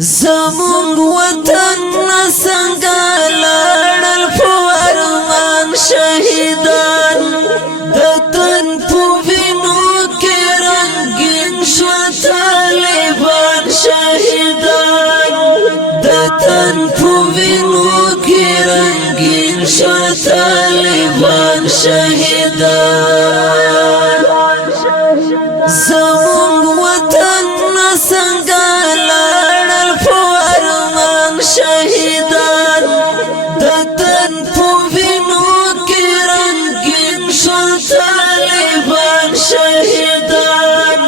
زمونږ وطن څنګه لاړل په ارمان شهیدان د تن په وینو کې رنګین شو طالبان شهیدان د تن په وینو کې رنګین شو طالبان شهیدان زمونږ وطن څنګه لاړل په ارمان شهیدان د تن په وینو کې رنګین شو طالبان شهیدان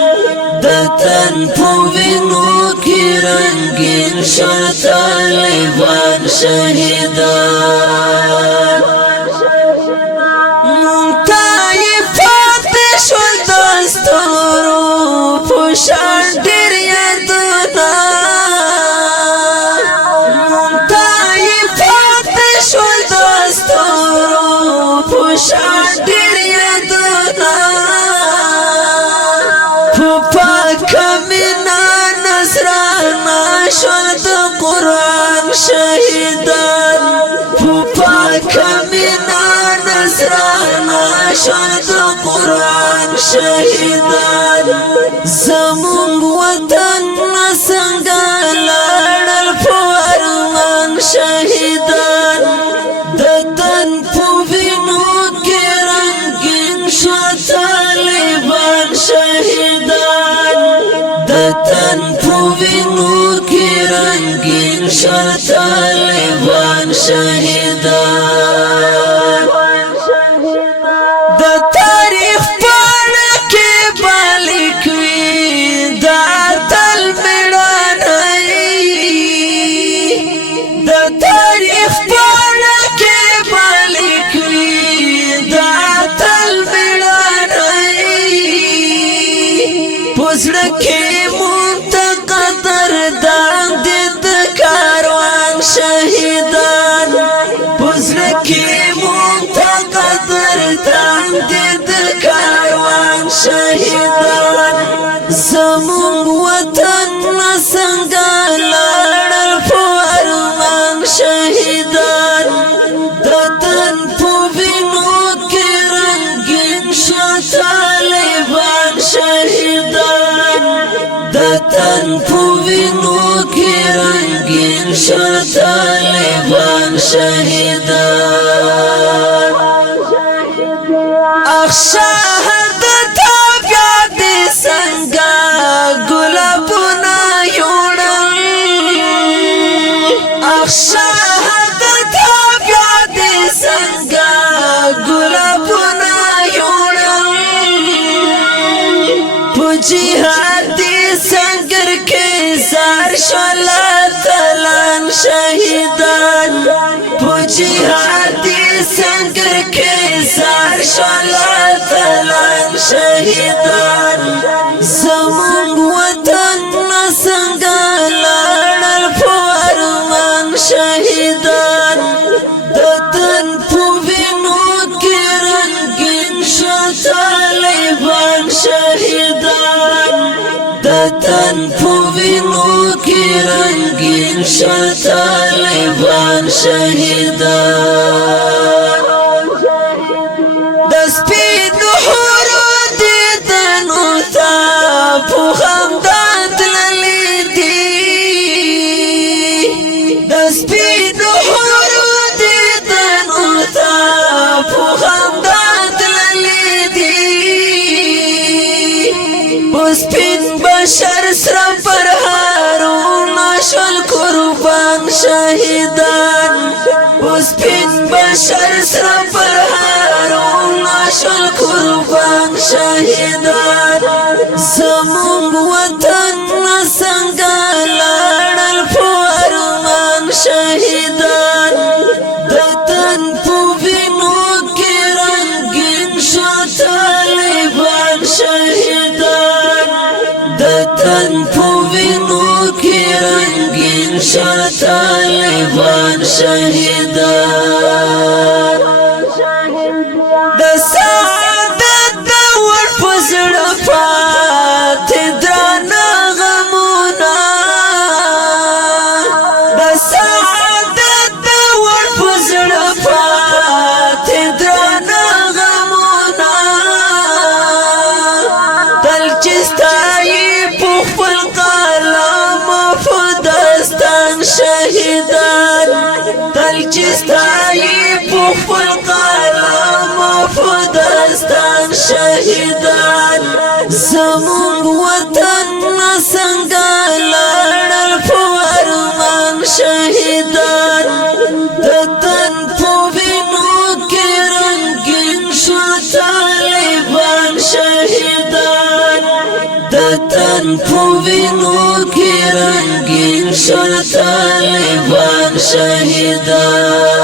د تن په وینو کې رنګین شو طالبان شهیدان شان ډېر یادونه مونږ پاتې شول د ستورو په شان ډېر یادونه په پاکه مینه نذرانه شول د قرآن شهیدان په پاکه مینه نذرانه شول د قرآن شهیدان زمونږ وطن څنګه لاړل په ارمان شهیدان د تن په وینو کې رنګین شو طالبان شهیدان د تن په وینو کې رنګین شو طالبان شهیدان د تاریخ پاڼه کې بالک پزړه کې منتقدر داندې د کاروان شهیدان پزړه کې منتقدر داندې د کاروان شهیدان زمونږ وطن څنګه لاړل په ارمان شهیدان د تن په وینو کې رنګین شو طالبان شهیدان د تن په وینو کې رنګین شو طالبان شهیدان اخ شهادت بیا دې څنګه ګلابونه یوړل اخ شهادت بیا دې څنګه ګلابونه یوړل په جهادي سنگر کې زار شول تلان شهیدان په جهادي سنگر کې زار شول تلان شهیدان زمونږ وطن څنګه لاړل په ارمان شهیدان د تن په وینو کې رنګین شو طالبان شهیدان د تن په وینو کې رنګین شو طالبان شهیدان د سپینو حورو دیدنو ته په خندا تللي دي د سپینو حورو دیدنو ته په خندا تللي دي په سپین بشر سره پر هارونه شول قربان شهیدان په سپین بشر سره پر هارونه شول قربان شهیدان زمونږ وطن څنګه لاړل په ارمان شهیدان د تن په وینو کې رنګین شو طالبان شهیدان د تن په وینو کې رنګین شو طالبان شهیدان د سعادت د ور پزړه پاتې درانه غمونه شهیدان زمون وطن څنګه لاړل په ارمان شهیدان د تن په وینو کې رنګین شو طالبان شهیدان د تن په وینو کې رنګین شو طالبان شهیدان